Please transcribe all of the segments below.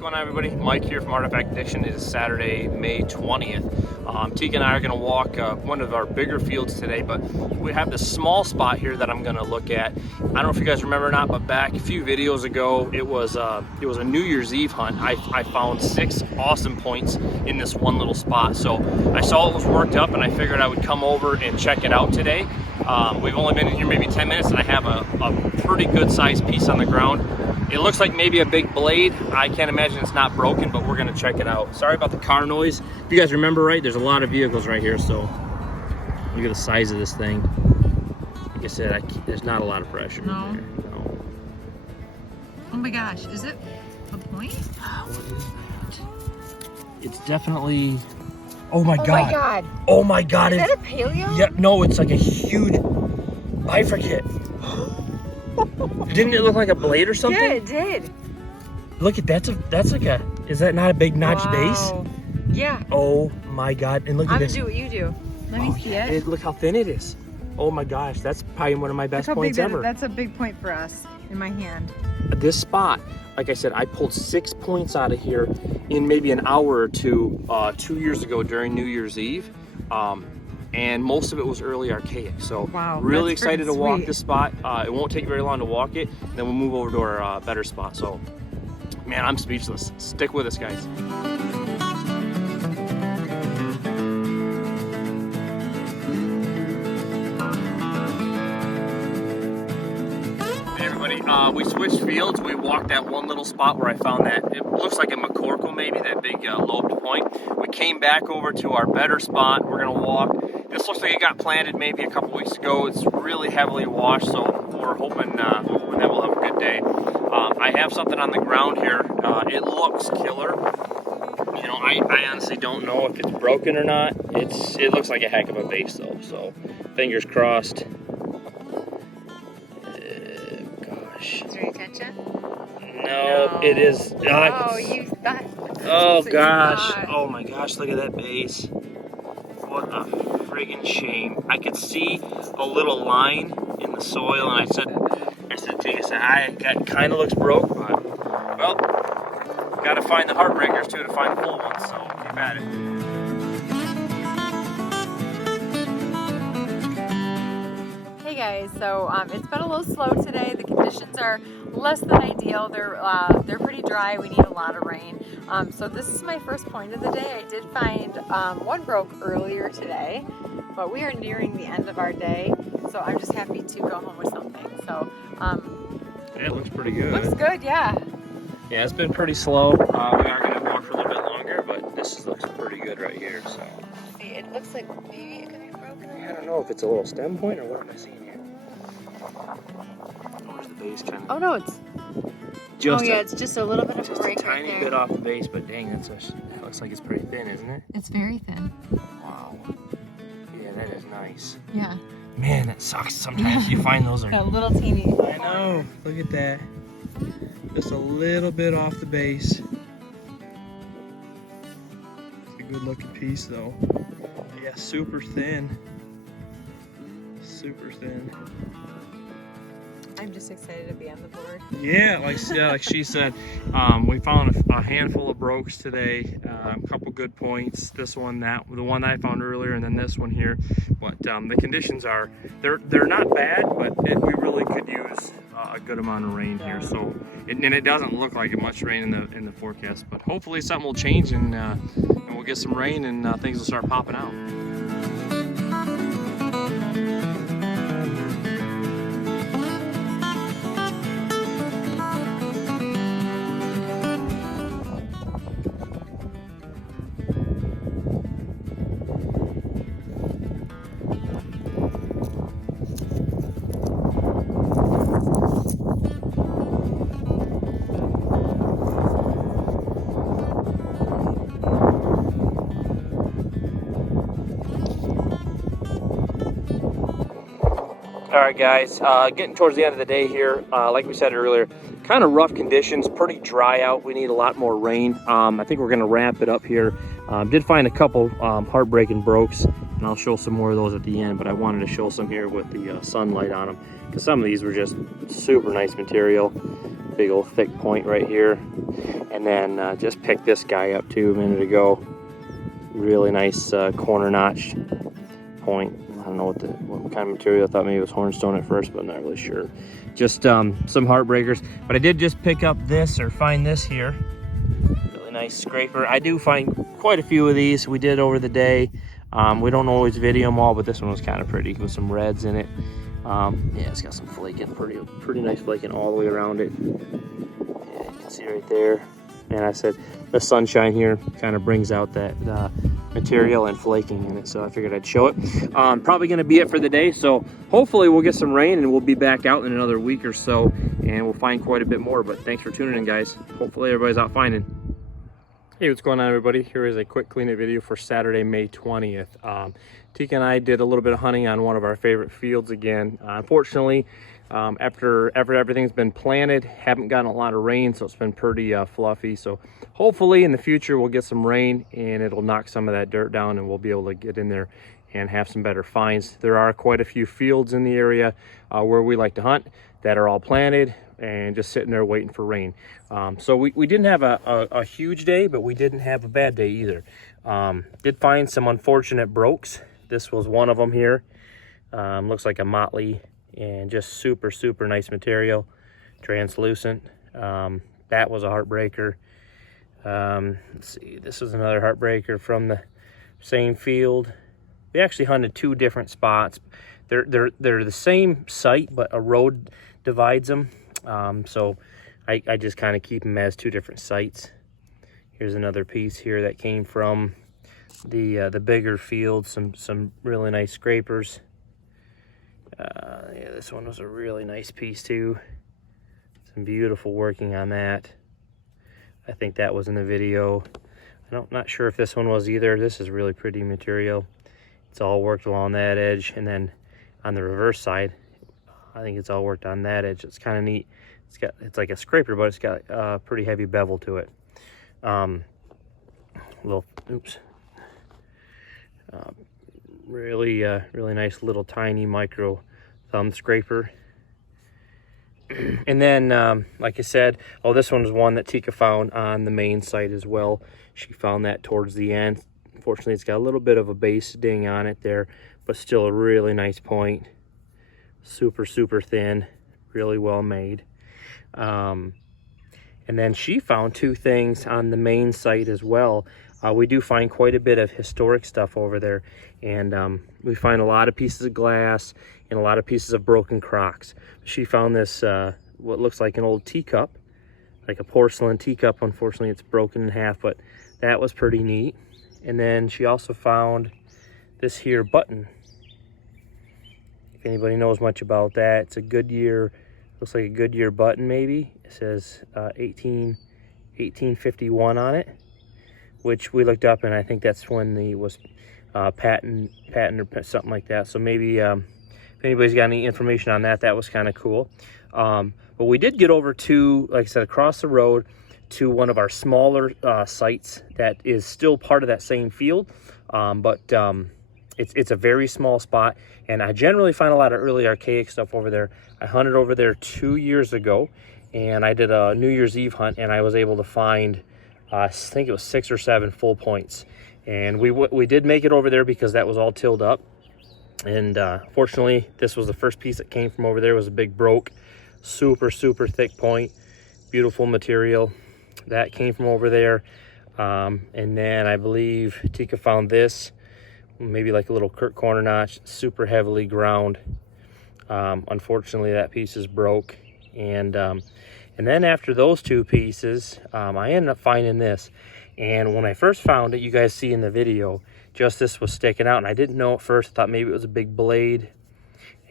going on, everybody? Mike here from Artifact Addiction. It is Saturday, May 20th. Tika and I are going to walk one of our bigger fields today, but we have this small spot here that I'm going to look at. I don't know if you guys remember or not, but back a few videos ago, it was a New Year's Eve hunt. I found 6 awesome points in this one little spot. So I saw it was worked up, and I figured I would come over and check it out today. We've only been in here maybe 10 minutes, and I have a pretty good sized piece on the ground. It looks like maybe a big blade. I can't imagine it's not broken, but we're gonna check it out. Sorry about the car noise. If you guys remember right, there's a lot of vehicles right here, so look at the size of this thing. Like I said, there's not a lot of pressure in there. No. Oh my gosh, is it a point? What is that? It's definitely, oh my God. My God. Oh my God. Is that a paleo? Yeah, no, it's like a huge, I forget. Didn't it look like a blade or something? Yeah, it did. Look at that's like a, is that not a big notch base? Yeah. Oh my God, and look at this. I'm gonna do what you do. Let me see it. Look how thin it is. Oh my gosh, that's probably one of my best points ever. That's a big point for us in my hand. This spot, like I said, I pulled 6 points out of here in maybe an hour or two, 2 years ago during New Year's Eve. And most of it was early archaic. So really excited to walk this spot. It won't take very long to walk it. Then we'll move over to our better spot. So, man, I'm speechless. Stick with us, guys. Hey everybody, we switched fields. We walked that one little spot where I found that, it looks like a McCorkle maybe, that big lobed point. We came back over to our better spot. We're gonna walk. This looks like it got planted maybe a couple weeks ago. It's really heavily washed, so we're hoping that we'll have a good day. I have something on the ground here. It looks killer. You know, I honestly don't know if it's broken or not. It looks like a heck of a base though, so fingers crossed. Gosh. Is there any tension? No, it is. Oh, you thought. Oh gosh. Oh my gosh, look at that base. What a friggin' shame. I could see a little line in the soil, and I said to Tika, that kind of looks broke, but, well, gotta find the heartbreakers too to find the full ones, so keep at it. Hey guys, so it's been a little slow today. The conditions are less than ideal. They're pretty dry. We need a lot of rain. So this is my first point of the day. I did find one broke earlier today, but we are nearing the end of our day, so I'm just happy to go home with something. So yeah, it looks pretty good. Looks good, yeah. Yeah, it's been pretty slow. We are going to walk for a little bit longer, but this looks pretty good right here. So see, it looks like maybe it could be broken. I don't know if it's a little stem point or what am I seeing here. Where's the base kind of? Oh no, it's just it's just a little bit of a break a tiny right bit off the base, but dang, that looks like it's pretty thin, isn't it? It's very thin. Wow. Yeah, that is nice. Yeah. Man, that sucks. Sometimes you find those are a little teeny. I know. Look at that. Just a little bit off the base. It's a good looking piece though. Yeah, super thin. Super thin. I'm just excited to be on the board. Yeah, like she said, we found a handful of brokes today, a couple good points. This one, the one that I found earlier, and then this one here. But the conditions they're not bad, but we really could use a good amount of rain here. So, and it doesn't look like much rain in the forecast, but hopefully something will change and we'll get some rain and things will start popping out. All right, guys, getting towards the end of the day here. Like we said earlier, kind of rough conditions, pretty dry out. We need a lot more rain. I think we're gonna ramp it up here. Did find a couple heartbreaking brokes, and I'll show some more of those at the end, but I wanted to show some here with the sunlight on them, because some of these were just super nice material. Big old thick point right here. And And then just picked this guy up too a minute ago. Really nice corner notch point. I don't know what kind of material. I thought maybe it was hornstone at first, but I'm not really sure. Just some heartbreakers. But I did just pick up this, or find this here. Really nice scraper. I do find quite a few of these. We did over the day. We don't always video them all, but this one was kind of pretty with some reds in it. Yeah, it's got some flaking, pretty nice flaking all the way around it. Yeah, you can see right there. And I said the sunshine here kind of brings out that material and flaking in it, so I figured I'd show it. Probably going to be it for the day, so hopefully we'll get some rain and we'll be back out in another week or so, and we'll find quite a bit more. But thanks for tuning in, guys. Hopefully everybody's out finding. Hey, what's going on, everybody? Here is a quick cleanup video for Saturday, May 20th. Tika and I did a little bit of hunting on one of our favorite fields again. Unfortunately, after everything's been planted, haven't gotten a lot of rain, so it's been pretty fluffy. So hopefully in the future we'll get some rain and it'll knock some of that dirt down and we'll be able to get in there and have some better finds. There are quite a few fields in the area where we like to hunt that are all planted and just sitting there waiting for rain. So we didn't have a huge day, but we didn't have a bad day either. Did find some unfortunate brokes. This was one of them here. Looks like a motley and just super nice material, translucent. That was a heartbreaker. Let's see, this was another heartbreaker from the same field. We actually hunted two different spots. They're the same site, but a road divides them. So I just kind of keep them as two different sites. Here's another piece here that came from the bigger field. Some really nice scrapers. Yeah, this one was a really nice piece too. Some beautiful working on that. I think that was in the video. Not sure if this one was either. This is really pretty material. It's all worked along that edge, and then on the reverse side, I think it's all worked on that edge. It's kind of neat. It's like a scraper, but it's got a pretty heavy bevel to it. Really nice little tiny micro thumb scraper. And then, like I said, this one was one that Tika found on the main site as well. She found that towards the end. Unfortunately, it's got a little bit of a base ding on it there, but still a really nice point. Super thin, really well made. And then she found two things on the main site as well. We do find quite a bit of historic stuff over there, and we find a lot of pieces of glass and a lot of pieces of broken crocks. She found this what looks like an old teacup, like a porcelain teacup. Unfortunately, it's broken in half, but that was pretty neat. And then she also found this here button. If anybody knows much about that, it's a Goodyear, looks like a Goodyear button maybe. It says 1851 on it, which we looked up, and I think that's when the was patent or something like that. So maybe if anybody's got any information on that, that was kind of cool. But we did get over to, like I said, across the road to one of our smaller sites that is still part of that same field, but it's a very small spot, and I generally find a lot of early archaic stuff over there. I hunted over there 2 years ago, and I did a New Year's Eve hunt, and I was able to find I think it was 6 or 7 full points, and we did make it over there because that was all tilled up. And fortunately, this was the first piece that came from over there. It was a big broke, super thick point, beautiful material that came from over there. And then I believe Tika found this, maybe like a little corner notch, super heavily ground. Unfortunately, that piece is broke. And then after those two pieces, I ended up finding this. And when I first found it, you guys see in the video, just this was sticking out, and I didn't know at first. I thought maybe it was a big blade,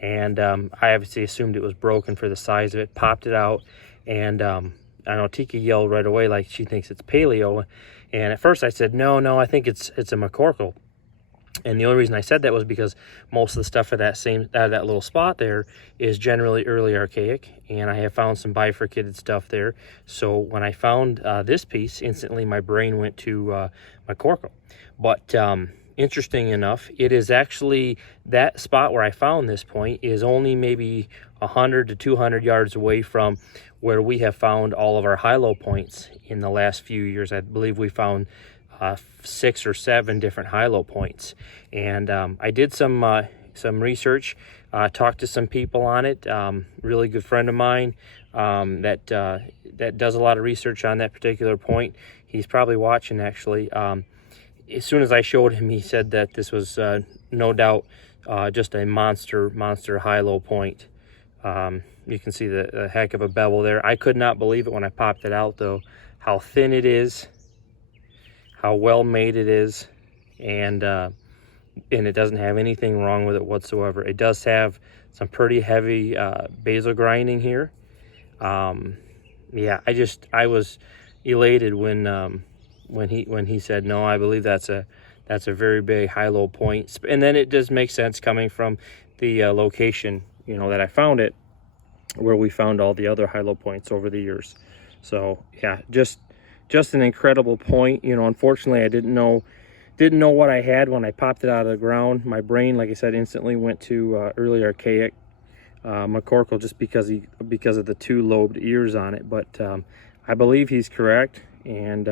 and I obviously assumed it was broken for the size of it. Popped it out, and I know Tika yelled right away like she thinks it's Paleo, and at first I said no, I think it's a McCorkle. And the only reason I said that was because most of the stuff at that little spot there is generally early archaic, and I have found some bifurcated stuff there. So when I found this piece, instantly my brain went to McCorkle. But interesting enough, it is actually, that spot where I found this point is only maybe 100 to 200 yards away from where we have found all of our high-low points in the last few years. I believe we found 6 or 7 different high-low points. And I did some research, talked to some people on it. Really good friend of mine that does a lot of research on that particular point. He's probably watching, actually. As soon as I showed him, he said that this was no doubt just a monster high-low point. You can see the heck of a bevel there. I could not believe it when I popped it out, though, how thin it is, how well made it is, and it doesn't have anything wrong with it whatsoever. It does have some pretty heavy basal grinding here. Yeah, I was elated when he said, no, I believe that's a very big high-low point. And then it does make sense coming from the location, you know, that I found it, where we found all the other high-low points over the years. So yeah, just an incredible point. You know, unfortunately I didn't know what I had when I popped it out of the ground. My brain, like I said, instantly went to early archaic McCorkle, just because of the 2-lobed ears on it. But I believe he's correct, and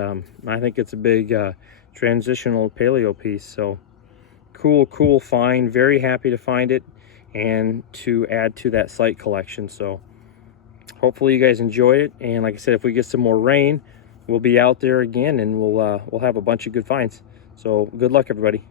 I think it's a big transitional paleo piece. So cool find. Very happy to find it and to add to that site collection. So hopefully you guys enjoyed it, and like I said, if we get some more rain, we'll be out there again, and we'll have a bunch of good finds. So good luck, everybody.